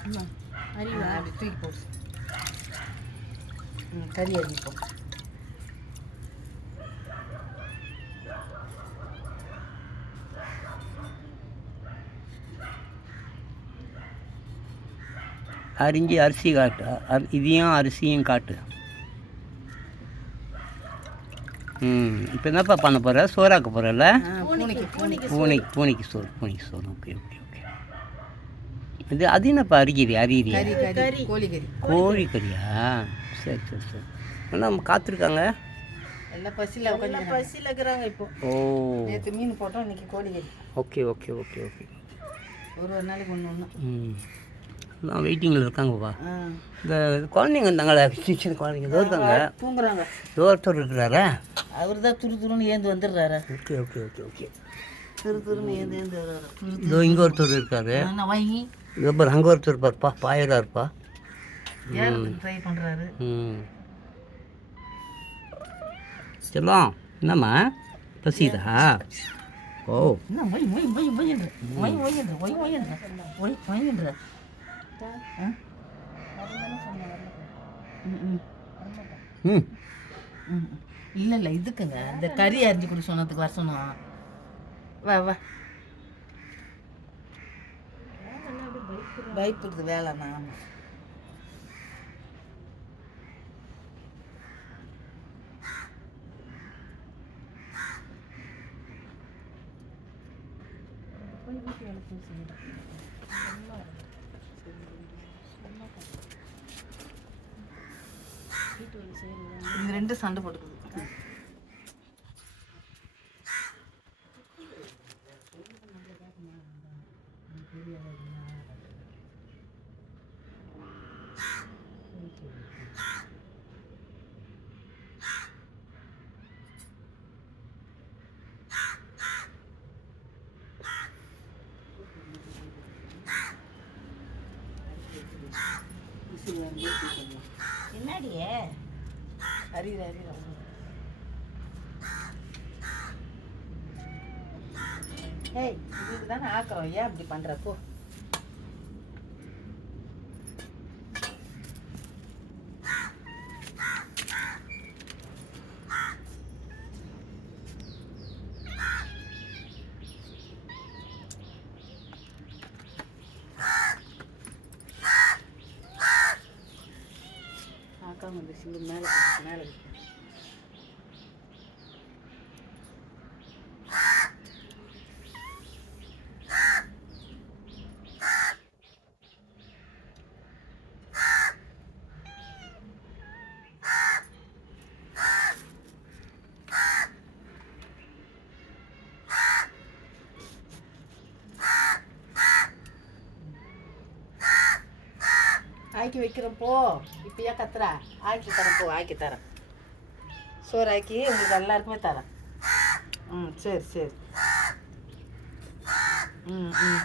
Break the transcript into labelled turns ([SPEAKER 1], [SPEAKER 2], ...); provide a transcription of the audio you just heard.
[SPEAKER 1] அறிவா?
[SPEAKER 2] அப்படி தூக்கி போடு. கறி அரிப்போம்
[SPEAKER 3] அரிஞ்சு அரிசி காட்டு. அரி- இதையும் அரிசியும் காட்டு. ம் இப்போ என்னப்பா பண்ண போகிற சோறாக்க போகிறல்ல
[SPEAKER 2] பூனைக்கு பூனைக்கு
[SPEAKER 3] பூனைக்கு பூனைக்கு சோறு பூனைக்கு சோறு. Okay okay okay. இது அது என்னப்பா
[SPEAKER 2] கறி கறி கோழி கறி.
[SPEAKER 3] கோழி கறியா சரி சரி சரி. நம்ம காத்திருக்காங்க?
[SPEAKER 2] எல்லாம் பசியில் உட்காந்து
[SPEAKER 1] பசியில் இருக்கிறாங்க இப்போ.
[SPEAKER 3] ஓ.
[SPEAKER 2] நேற்று மீன் போட்டோம் இன்னைக்கு கோழி கறி.
[SPEAKER 3] Okay okay okay okay.
[SPEAKER 2] ஒரு ஒரு நாளைக்கு ஒன்று ஒன்று
[SPEAKER 3] ம். நான் வெயிட்டிங்கில் இருக்காங்கப்பா இந்த குழந்தைங்க இருந்தாங்களே சின்ன சின்ன குழந்தைங்க. இதோ இருக்காங்க.
[SPEAKER 2] தூங்குறாங்க.
[SPEAKER 3] இதோ ஒருத்தர் இருக்கிறாரா?
[SPEAKER 2] அவர் தான் துரு துருன்னு ஏந்து வந்துடுறாரு.
[SPEAKER 3] Okay okay okay okay.
[SPEAKER 2] துரு துருன்னு ஏந்து ஏந்து வர்றாரு.
[SPEAKER 3] இதோ இங்கே ஒருத்தர் இருக்காரு.
[SPEAKER 2] வாங்கி.
[SPEAKER 3] இதோ பாரு அங்கே ஒருத்தர் இருப்பார்ப்பா பாயரா இருப்பா
[SPEAKER 2] ட்ரை பண்ணுறாரு
[SPEAKER 3] ம். செல்லம் என்னம்மா? பசிதா ஓ.
[SPEAKER 2] என்ன ஒய் ஒய் ஒய்ன்ற
[SPEAKER 3] ம்.
[SPEAKER 2] இல்லை இல்லை இதுக்குங்க. இந்த கறி அரிஞ்சு கொடு சொன்னதுக்கு வர சொன்னோம் வா வா. பயப்படுது வேலைண்ணா இது ரெண்டு சண்டை போட்டுக்குது.
[SPEAKER 1] என்னடியே?
[SPEAKER 2] அறிகிற அறிகிற ஏய் இதுக்கு தானே ஆக்குறோம். ஏன் அப்படி பண்ற? போ ஆக்காம வந்துச்சு இங்க மேலே போச்சு, மேலே ஆக்கி வைக்கிறோம் போ இப்போ ஏன் கத்துறா ஆக்கி தரேன் போ ஆக்கி தரேன் சோறு ஆக்கி உங்களுக்கு எல்லாருக்குமே தரேன் ம் சரி சரி ம் ம்